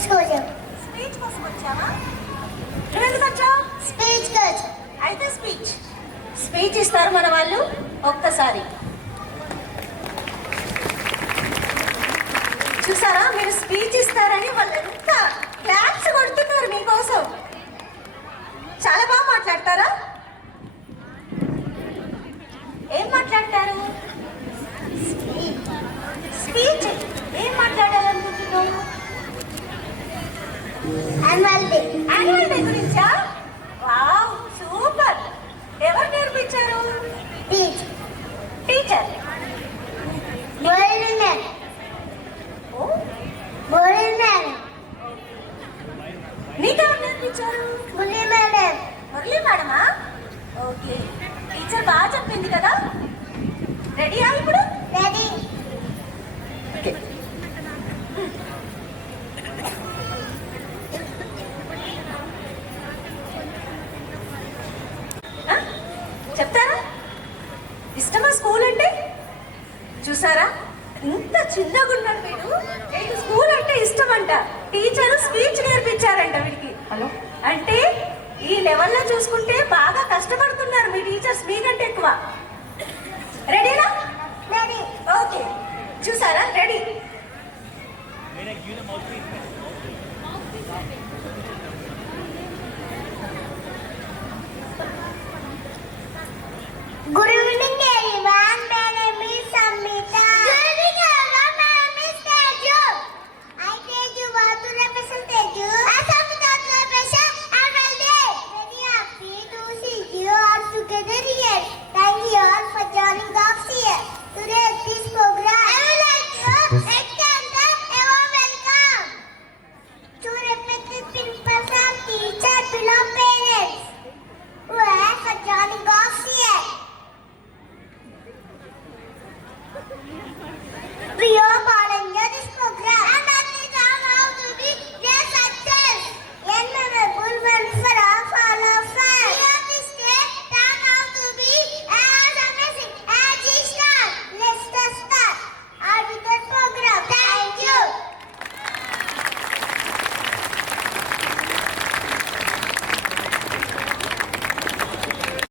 స్పీచ్ కోసం. స్పీచ్ కోసం వచ్చావా? నువ్వెందుకు వచ్చావు? స్పీచ్ కోసం. అయితే స్పీచ్ ఇస్తారు మన వాళ్ళు. ఒక్కసారి చూసారా, మీరు స్పీచ్ ఇస్తారని వాళ్ళు ఎంత క్లాప్స్ కొడుతున్నారు మీకోసం. చాలా బాగా మాట్లాడతారా? ఏం మాట్లాడతారు? స్పీచ్ ఏం మాట్లాడాలనుకుంటున్నావు? యాన్యువల్ డే గురించా? Wow, super. ఎవరు నేర్పించారు? టీచర్. నీకెవరు నేర్పించారు? మురళీ మేడమా? ఓకే, టీచర్ బాగా చెప్పింది కదా. రెడీయా ఇప్పుడు? రెడీ. ఓకే. చెప్తారా? ఇష్టమా స్కూల్ అంటే? చూసారా, ఇంత చిన్నగా ఉన్నాడు వీడు. వీడికి స్కూల్ అంటే ఇష్టం అంట. టీచరు స్పీచ్ నేర్పించారంట వీడికి. హలో అంటే ఈ లెవెల్లో చూసుకుంటే బాగా కష్టపడుతున్నారు మీ టీచర్స్ మీకంటే ఎక్కువ. రెడీనా? రెడీ. ఓకే, చూసారా, రెడీ.